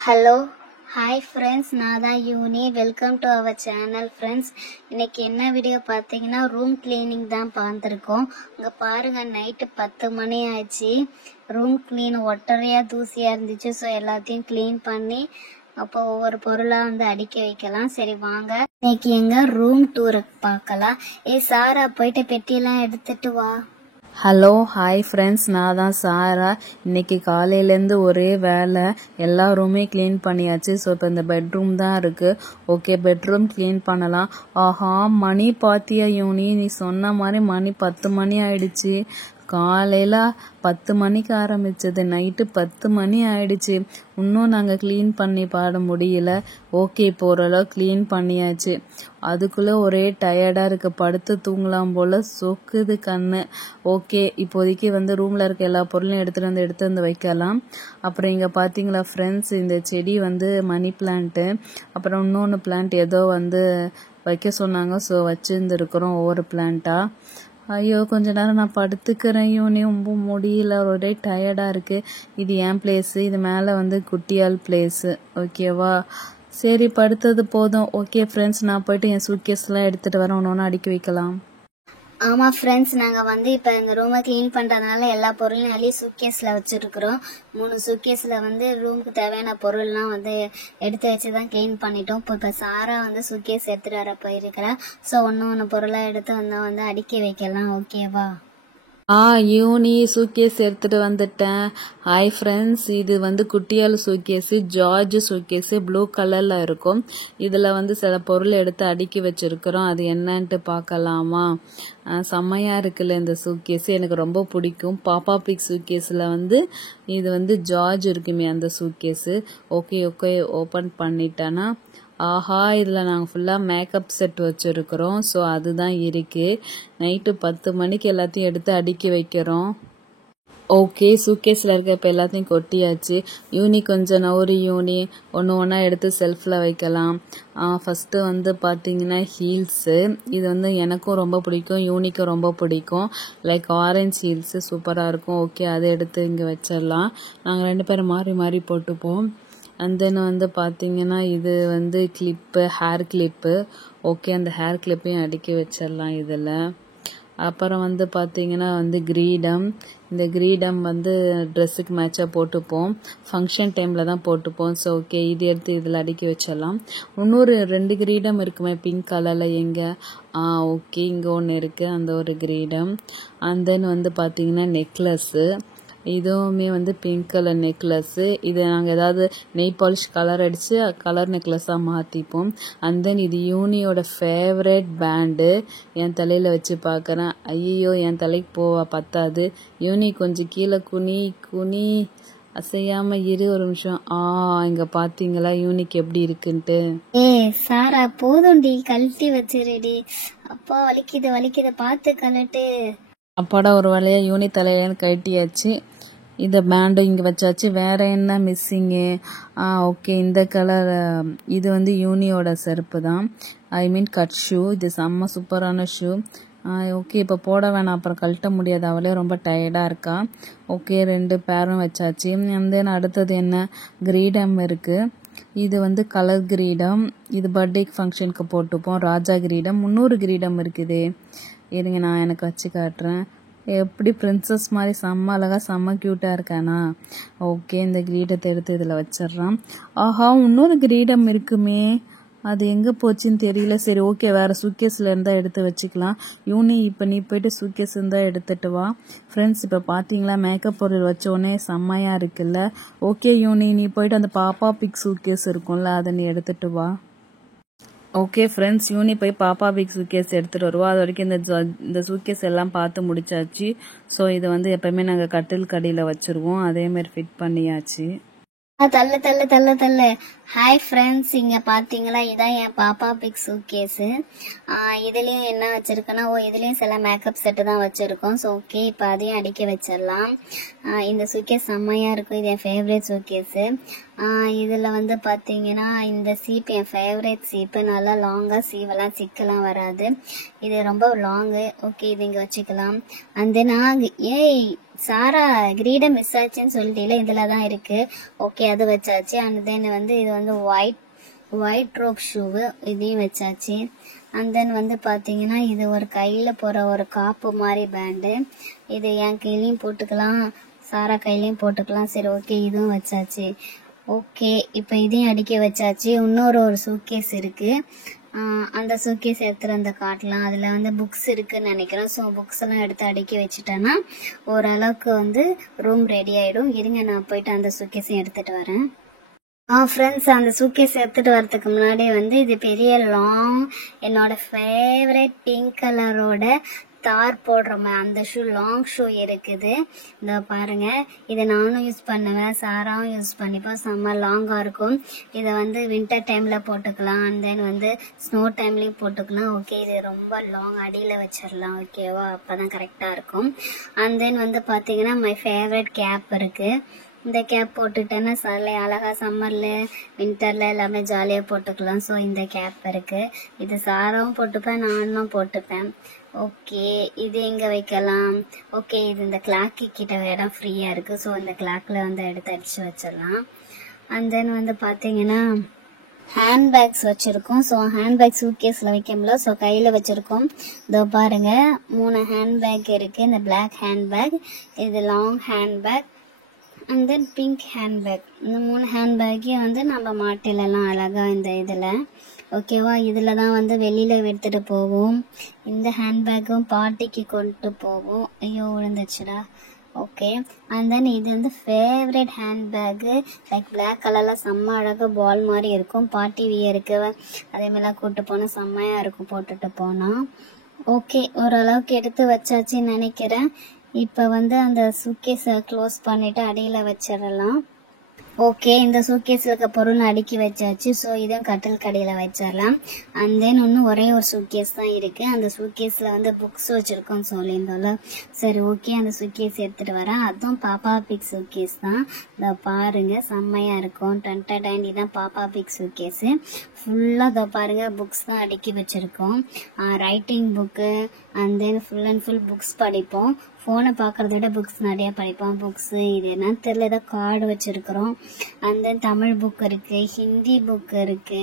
Hello hi friends, நான் தான் யூனி. Welcome to our channel friends. இன்னைக்கு என்ன வீடியோ பார்த்தீங்கன்னா ரூம் கிளீனிங் தான் பார்த்துருக்கோம். இங்கே பாருங்கள், நைட்டு 10 மணி ஆச்சு. ரூம் கிளீன் ஒட்டறையாக தூசியாக இருந்துச்சு. ஸோ எல்லாத்தையும் க்ளீன் பண்ணி அப்போ ஒவ்வொரு பொருளாக வந்து அடுக்கி வைக்கலாம். சரி வாங்க இன்னைக்கு எங்கள் ரூம் டூரை பார்க்கலாம். சாரா போயிட்டு பெட்டியெல்லாம் எடுத்துட்டு வா. ஹலோ ஹாய் ஃப்ரெண்ட்ஸ், நான் தான் சாரா. இன்னைக்கு காலையிலேருந்து ஒரே வேலை, எல்லா ரூமே க்ளீன் பண்ணியாச்சு. ஸோ இப்போ இந்த பெட்ரூம் தான் இருக்குது. ஓகே, பெட்ரூம் க்ளீன் பண்ணலாம். ஆஹா, மணி பாத்தியா யூனி, நீ சொன்ன மாதிரி மணி 10 மணி ஆயிடுச்சு. காலையில் 10 மணிக்கு ஆரம்பிச்சது, நைட்டு 10 மணி ஆயிடுச்சு. இன்னும் நாங்கள் க்ளீன் பண்ணி பாட முடியல. ஓகே, இப்போ ஓரளவு க்ளீன் பண்ணியாச்சு. அதுக்குள்ளே ஒரே டயர்டாக இருக்குது, படுத்து தூங்கலாம் போல் சொக்குது கண்ணு. ஓகே, இப்போதைக்கு வந்து ரூமில் இருக்க எல்லா பொருளையும் எடுத்துகிட்டு வந்து வைக்கலாம். அப்புறம் இங்கே பார்த்தீங்களா ஃப்ரெண்ட்ஸ், இந்த செடி வந்து மணி பிளான்ட்டு. அப்புறம் இன்னொன்று பிளான்ட் ஏதோ வந்து வைக்க சொன்னாங்க. ஸோ வச்சுருந்துருக்குறோம் ஒவ்வொரு பிளான்ட்டாக. ஐயோ, கொஞ்ச நேரம் நான் படுத்துக்கிறேன் யூனி, ரொம்ப முடியல, ஒரே டயர்டாக இருக்குது. இது என் பிளேஸு, இது மேலே வந்து குட்டியால் பிளேஸு. ஓகேவா, சரி படுத்தது போதும். ஓகே ஃப்ரெண்ட்ஸ், நான் போயிட்டு என் சூட்கேஸ்லாம் எடுத்துகிட்டு வரேன், ஒன்று அடுக்கி வைக்கலாம். ஆமாம் ஃப்ரெண்ட்ஸ், நாங்கள் வந்து இப்போ இந்த ரூமை க்ளீன் பண்ணுறதுனால எல்லா பொருளையும் அள்ளி சூட்கேஸில் வச்சுருக்குறோம். 3 சூட்கேஸில் வந்து ரூமுக்கு தேவையான பொருள்லாம் வந்து எடுத்து வச்சு தான் க்ளீன் பண்ணிட்டோம். இப்போ சாரா வந்து சூட்கேஸ் எடுத்துகிட்டு வர போயிருக்கிறா. ஸோ ஒன்று பொருளாக எடுத்து வந்து அடுக்கி வைக்கலாம். ஓகேவா? யூனி, சூட்கேஸ் எடுத்துகிட்டு வந்துட்டேன். ஹாய் ஃப்ரெண்ட்ஸ், இது வந்து குட்டியால் சூட்கேஸு, ஜார்ஜ் சூட்கேஸு, ப்ளூ கலரில் இருக்கும். இதில் வந்து சில பொருள் எடுத்து அடுக்கி வச்சுருக்குறோம். அது என்னன்ட்டு பார்க்கலாமா? செம்மையாக இருக்குல்ல இந்த சூட்கேஸு, எனக்கு ரொம்ப பிடிக்கும். பாப்பா பிக் சூட்கேஸில் வந்து இது வந்து ஜார்ஜ் இருக்குமே அந்த சூட்கேஸு. ஓகே, ஓப்பன் பண்ணிட்டேன்னா ஆஹா, இதில் நாங்கள் ஃபுல்லாக மேக்கப் செட் வச்சுருக்குறோம். ஸோ அதுதான் இருக்குது. நைட்டு 10 மணிக்கு எல்லாத்தையும் எடுத்து அடுக்கி வைக்கிறோம். ஓகே, சூட்கேஸில் இருக்க இப்போ எல்லாத்தையும் கொட்டியாச்சு. யூனி கொஞ்சம் நவுரி யூனி, ஒன்றா எடுத்து செல்ஃபில் வைக்கலாம். ஃபஸ்ட்டு வந்து பார்த்தீங்கன்னா ஹீல்ஸு. இது வந்து எனக்கும் ரொம்ப பிடிக்கும், யூனிக்கும் ரொம்ப பிடிக்கும். லைக் ஆரஞ்ச் ஹீல்ஸு சூப்பராக இருக்கும். ஓகே, அதை எடுத்து இங்கே வச்சிடலாம். நாங்கள் 2 பேரும் மாறி மாறி போட்டுப்போம். அண்ட் தென் வந்து பார்த்தீங்கன்னா இது வந்து கிளிப்பு, ஹேர் கிளிப்பு. ஓகே, அந்த ஹேர் கிளிப்பையும் அடுக்கி வச்சிடலாம் இதில். அப்புறம் வந்து பார்த்தீங்கன்னா வந்து கிரீடம். இந்த கிரீடம் வந்து ட்ரெஸ்ஸுக்கு மேட்சாக போட்டுப்போம், ஃபங்க்ஷன் டைமில் தான் போட்டுப்போம். ஸோ ஓகே, இது எடுத்து இதில் அடுக்கி வச்சிடலாம். இன்னொரு 2 கிரீடம் இருக்குமே பிங்க் கலரில், எங்கே? ஓகே, இங்கே ஒன்று இருக்குது, அந்த ஒரு கிரீடம். அண்ட் தென் வந்து பார்த்தீங்கன்னா நெக்லஸ்ஸு. இதுவுமே வந்து பிங்க் கலர் நெக்லஸ்ஸு. இது நாங்கள் ஏதாவது நெய் பாலிஷ் கலர் அடித்து கலர் நெக்லஸாக மாற்றிப்போம். அண்ட் தென் இது யூனியோட ஃபேவரட் பேண்டு. என் தலையில் வச்சு பார்க்குறேன். ஐயோ, என் தலைக்கு பத்தாது. யூனி கொஞ்சம் கீழே குனி அசையாமல் இரு ஒரு நிமிஷம். இங்கே பார்த்தீங்களா யூனிக்கு எப்படி இருக்குன்ட்டு? சாரா போதும்டி, கழட்டி வச்சிருடி. அப்பா வலிக்குது, பார்த்து கழட்டு. அப்பாடா, ஒரு வழியாக யூனி தலையிலேருந்து கழட்டியாச்சு. இந்த பேண்டும் இங்கே வச்சாச்சு. வேறு என்ன மிஸ்ஸிங்கு? ஓகே, இந்த கலர் இது வந்து யூனியோட செருப்பு தான், ஐ மீன் கட் ஷூ. இது செம்ம சூப்பரான ஷூ. ஓகே, இப்போ போட வேணாம், அப்புறம் கழட்ட முடியாது, அவளே ரொம்ப டயர்டாக இருக்கா. ஓகே, 2 பேரும் வச்சாச்சு. தென் அடுத்தது என்ன? கிரீடம் இருக்குது. இது வந்து கலர் கிரீடம். இது பர்த்டே ஃபங்க்ஷனுக்கு போட்டுப்போம், ராஜா கிரீடம். 300 கிரீடம் இருக்குது. இருங்க, நான் எனக்கு வச்சு காட்டுறேன். எப்படி பிரின்சஸ் மாதிரி செம்ம அழகாக செம்ம க்யூட்டாக இருக்கானா? ஓகே, இந்த கிரீடத்தை எடுத்து இதில் வச்சிட்றான். ஆஹா, இன்னொரு கிரீடம் இருக்குமே, அது எங்கே போச்சுன்னு தெரியல. சரி ஓகே, வேறு சூட்கேஸில் இருந்தால் எடுத்து வச்சுக்கலாம். யூனி, இப்போ நீ போய்ட்டு சூட்கேஸ் இருந்தால் எடுத்துகிட்டு வா. ஃப்ரெண்ட்ஸ், இப்போ பார்த்தீங்களா மேக்கப் பொருள் வச்சோடனே செம்மையாக இருக்குல்ல? ஓகே யூனி, நீ போய்ட்டு அந்த பாப்பா பிக் சூட்கேஸ் இருக்கும்ல, அதை நீ எடுத்துகிட்டு வா. ஓகே ஃப்ரெண்ட்ஸ், யூனி போய் பாப்பா பிக் சூட்கேஸ் எடுத்துகிட்டு வருவோம். அது வரைக்கும் இந்த சூட்கேஸ் எல்லாம் பார்த்து முடிச்சாச்சு. ஸோ இது வந்து எப்போயுமே நாங்கள் கட்டில் கடியில் வச்சுருவோம், அதேமாதிரி ஃபிட் பண்ணியாச்சு. தள்ள. ஹாய் ஃப்ரெண்ட்ஸ், இங்கே பார்த்தீங்களா, இதான் என் பாப்பா பிக் சூட்கேஸு. இதுலேயும் என்ன வச்சுருக்கேன்னா, இதுலேயும் சில மேக்கப் செட்டு தான் வச்சுருக்கோம். ஸோ ஓகே, இப்போ அதையும் அடுக்கி வச்சிடலாம். இந்த சூட்கேஸ் செம்மையாக இருக்கும், இது என் ஃபேவரட் சூட்கேஸு. இதில் வந்து பார்த்தீங்கன்னா இந்த சீப் என் ஃபேவரட் சீப்பு. நல்லா லாங்காக சீவெல்லாம் சிக்கெல்லாம் வராது, இது ரொம்ப லாங்கு. ஓகே, இது இங்கே வச்சுக்கலாம். அந்த நான் சாரா கிரீடம் மிஸ் ஆச்சுன்னு சொல்லிட்டு இதுல தான் இருக்கு. ஓகே, அது வச்சாச்சு. அண்ட் தென் வந்து இது வந்து ஒயிட் ரோப் ஷூவு, இதையும் வச்சாச்சு. அண்ட் தென் வந்து பாத்தீங்கன்னா இது ஒரு கையில போற ஒரு காப்பு மாதிரி பேண்டு. இது என் கையிலயும் போட்டுக்கலாம், சாரா கையிலயும் போட்டுக்கலாம். சரி, ஓகே, இதுவும் வச்சாச்சு. ஓகே, இப்போ இதையும் அடுக்கி வச்சாச்சு. இன்னொரு சூட்கேஸ் இருக்கு. அந்த சூட்கேஸ் எடுத்துட்டு வந்து காட்டலாம். அதுல வந்து புக்ஸ் இருக்குன்னு நினைக்கிறேன். ஸோ புக்ஸ் எல்லாம் எடுத்து அடுக்கி வச்சுட்டேன்னா ஓரளவுக்கு வந்து ரூம் ரெடி ஆயிடும். இருங்க, நான் போயிட்டு அந்த சூட்கேஸையும் எடுத்துட்டு வரேன். ஃப்ரெண்ட்ஸ், அந்த சூட்கேஸ் எடுத்துட்டு வரதுக்கு முன்னாடி வந்து இது பெரிய லாங், என்னோட ஃபேவரட் பிங்க் கலரோட தார் போடுற அந்த லாங் ஷூ இருக்குது. இந்த பாருங்க, இதை நானும் யூஸ் பண்ணுவேன், சாராவும் யூஸ் பண்ணிப்போம். செம்ம லாங்கா இருக்கும். இதை வந்து வின்டர் டைம்ல போட்டுக்கலாம், அண்ட் தென் வந்து ஸ்னோ டைம்லயும் போட்டுக்கலாம். ஓகே, இது ரொம்ப லாங், அடியில வச்சிடலாம். ஓகேவா, அப்பதான் கரெக்டா இருக்கும். அண்ட் தென் வந்து பாத்தீங்கன்னா மை ஃபேவரட் கேப் இருக்கு. இந்த கேப் போட்டுட்டேன்னா அழகா சம்மர்ல வின்டர்ல எல்லாமே ஜாலியா போட்டுக்கலாம். ஸோ இந்த கேப் இருக்கு. இது சாராவும் போட்டுப்பேன், நானும் போட்டுப்பேன். ஓகே, இது எங்க வைக்கலாம்? ஓகே, இது இந்த கிளாக்கு கிட்ட இடம் ஃப்ரீயா இருக்கு. ஸோ இந்த கிளாக்ல வந்து எடுத்து அடிச்சு வச்சிடலாம். அண்ட் தென் வந்து பாத்தீங்கன்னா ஹேண்ட்பேக்ஸ் வச்சிருக்கோம். ஸோ ஹேண்ட்பேக் சூட்கேஸ்ல வைக்கல, ஸோ கையில வச்சிருக்கோம். இதோ பாருங்க, 3 ஹேண்ட்பேக் இருக்கு. இந்த பிளாக் ஹேண்ட்பேக், இது long handbag, and then pink handbag. இந்த 3 ஹேண்ட்பேக்கையும் வந்து நம்ம மாட்டிலலாம் அழகா இந்த இதுல. ஓகேவா, இதுல தான் வந்து வெளியில எடுத்துட்டு போவோம். இந்த ஹேண்ட்பேக்கும் பார்ட்டிக்கு கொண்டு போவோம். ஐயோ, விழுந்துச்சுடா. ஓகே, அண்ட் தென் இது வந்து ஃபேவரட் ஹேண்ட்பேக்கு, லைக் பிளாக் கலர்ல செம்ம அழகா பால் மாதிரி இருக்கும். பார்ட்டி வியருக்கு அதே மாதிரிலாம் கூட்டு போனா செம்மையா இருக்கும் போட்டுட்டு போனா. ஓகே, ஓரளவுக்கு எடுத்து வச்சாச்சுன்னு நினைக்கிறேன். இப்ப வந்து அந்த சூட்கேஸை க்ளோஸ் பண்ணிட்டு அடியில வச்சிடலாம். ஓகே, இந்த சூட்கேஸ்ல இருக்க பொருள் அடுக்கி வச்சாச்சு. ஸோ இதுவும் கட்டில் கடையில வச்சிடலாம். அண்ட் தென் இன்னும் ஒரே ஒரு சூட்கேஸ் தான் இருக்கு. அந்த சூட்கேஸ்ல வந்து புக்ஸ் வச்சிருக்கோம் சொல்லியிருந்தோம்ல. சரி, ஓகே, அந்த சூட்கேஸ் எடுத்துட்டு வரேன். அதுவும் பாப்பா பிக் சூட்கேஸ் தான். இதை பாருங்க, செம்மையா இருக்கும். டன்டி தான் பாப்பா பிக் சூட்கேஸ். ஃபுல்லா இதை பாருங்க, புக்ஸ் தான் அடுக்கி வச்சிருக்கோம். Writing book, and then full and full books படிப்போம். போனை பாக்குறத விட புக்ஸ் நிறைய படிப்போம். புக்ஸ் இது என்னன்னு தெரியல, ஏதோ கார்டு வச்சிருக்கிறோம். அண்ட் தென் தமிழ் புக் இருக்கு, ஹிந்தி புக் இருக்கு,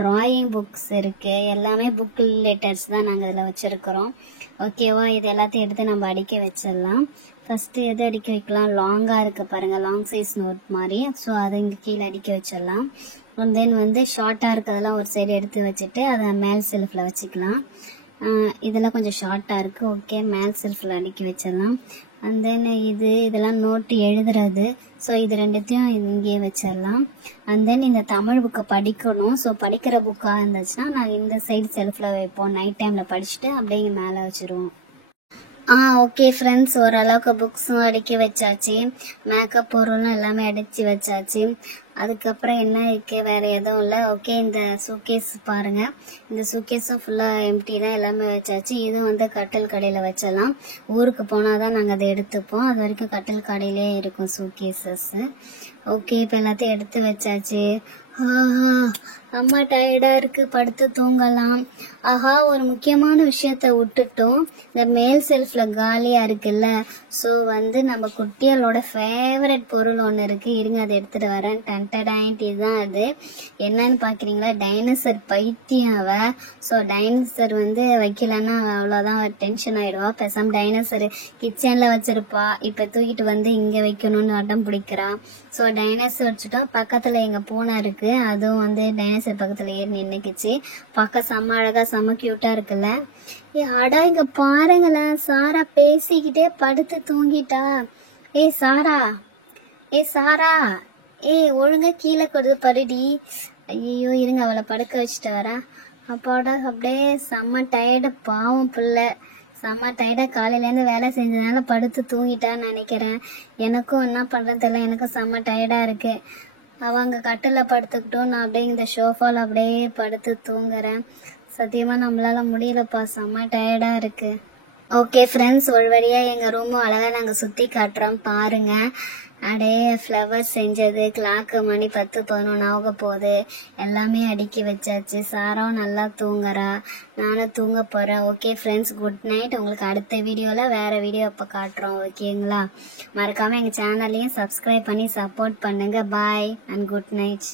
டிராயிங் புக்ஸ் இருக்கு. எல்லாமே புக் ரிலேட்டட்ஸ் தான் நாங்க இதுல வச்சிருக்கிறோம். ஓகேவா, இது எல்லாத்தையும் எடுத்து நம்ம அடுக்கி வச்சிடலாம். ஃபர்ஸ்ட் எது அடிக்க வைக்கலாம்? லாங்கா இருக்கு பாருங்க, லாங் சைஸ் நோட் மாதிரி. ஸோ அதை இங்க கீழே அடிக்க வச்சிடலாம். அண்ட் தென் வந்து ஷார்ட்டா இருக்கிறதெல்லாம் ஒரு சைடு எடுத்து வச்சுட்டு அதை மேல் செல்ஃப்ல வச்சுக்கலாம். இதெல்லாம் கொஞ்சம் ஷார்ட்டா இருக்கு. ஓகே, மேல் செல்ஃப்ல அடுக்கி வச்சிடலாம். அண்ட் தென் இதெல்லாம் நோட்டு எழுதுறது. ஸோ இது ரெண்டுத்தையும் இங்கேயே வச்சிடலாம். அண்ட் தென் இந்த தமிழ் புக்கை படிக்கணும். ஸோ படிக்கிற புக்கா இருந்துச்சுன்னா நான் இந்த சைடு செல்ஃப்ல வைப்போம். நைட் டைம்ல படிச்சுட்டு அப்படியே இங்க மேலே வச்சிருவோம். ஓகே ஃப்ரெண்ட்ஸ், ஓரளவுக்கு புக்ஸும் அடுக்கி வச்சாச்சு, மேக்கப் பொருளும் எல்லாமே அடிச்சு வச்சாச்சு. அதுக்கப்புறம் என்ன இருக்கு, வேற எதுவும் இல்லை. ஓகே, இந்த சூட்கேஸ் பாருங்க, இந்த சூட்கேஸும் ஃபுல்லா எம்டி தான், எல்லாமே வச்சாச்சு. இதுவும் வந்து கட்டில் கடையில வச்சிடலாம். ஊருக்கு போனாதான் நாங்க அதை எடுத்துப்போம். அது வரைக்கும் கட்டில் கடையிலே இருக்கும் சூட்கேசஸ். ஓகே, இப்ப எல்லாத்தையும் எடுத்து வச்சாச்சு. அம்மா டயர்டா இருக்கு, படுத்து தூங்கலாம். ஆஹா, ஒரு முக்கியமான விஷயத்த விட்டுட்டோம். இந்த மேல் செல்ஃப்ல காலியா இருக்குல்ல, சோ வந்து நம்ம குட்டிகளோட ஃபேவரட் பொருள் ஒண்ணு இருக்கு. இருங்க, அதை எடுத்துட்டு வரேன். டன்டடாயிண்ட், இதுதான் அது. என்னன்னு பாக்குறீங்களா? டைனோசர் பைத்தியம் அவ. சோ டைனோசர் வந்து வைக்கலன்னா அவ்வளவுதான், டென்ஷன் ஆயிடுவா. பேசாம டைனோசர் கிச்சன்ல வச்சிருப்பா, இப்ப தூக்கிட்டு வந்து இங்க வைக்கணும்னு அடம் பிடிக்கிறா. சோ டைனோசர் வச்சுட்டோம். பக்கத்துல எங்க பூனை இருக்கு, அதுவும் வந்து டைனோசர் பக்கத்துல ஏறி நின்னுக்குச்சு. பார்க்க செம்ம அழகா செம்ம கியூட்டா இருக்குல்ல. அடா, இங்க பாருங்களேன், சாரா பேசிக்கிட்டே படுத்து தூங்கிட்டா. சாரா, சாரா, ஒழுங்கா கீழே கொடுத்து படுடி. ஐயோ, இருங்க, அவளை படுக்க வச்சுட்டு வரேன். அப்பாடா, அப்படியே செம்ம டயர்டு, பாவம் புள்ள, செம்ம டயர்டா காலையில இருந்து வேலை செஞ்சதுனால படுத்து தூங்கிட்டான்னு நினைக்கிறேன். எனக்கும் என்ன பண்றது தெரியல, எனக்கும் செம்ம டயர்டா இருக்கு. அவங்க கட்டில படுத்துக்கிட்டோம், நான் அப்படியே இந்த ஷோஃபால அப்படியே படுத்து தூங்குறேன். சத்தியமா நம்மளால முடியலப்பா, செம்ம டயர்டா இருக்கு. ஓகே ஃப்ரெண்ட்ஸ், ஒரு வழியா எங்கள் ரூமும் அழகாக நாங்கள் சுற்றி காட்டுறோம் பாருங்க. அப்படியே ஃப்ளவர்ஸ் செஞ்சது, கிளாக்கு மணி 10-11 ஆக போகுது. எல்லாமே அடுக்கி வச்சாச்சு. சாராவும் நல்லா தூங்குறா, நானும் தூங்க போகிறேன். Okay friends, good night. உங்களுக்கு அடுத்த வீடியோவில் வேறு வீடியோ இப்போ காட்டுறோம், ஓகேங்களா? மறக்காமல் எங்கள் சேனல்லையும் சப்ஸ்கிரைப் பண்ணி சப்போர்ட் பண்ணுங்கள். பாய் அண்ட் குட் நைட்.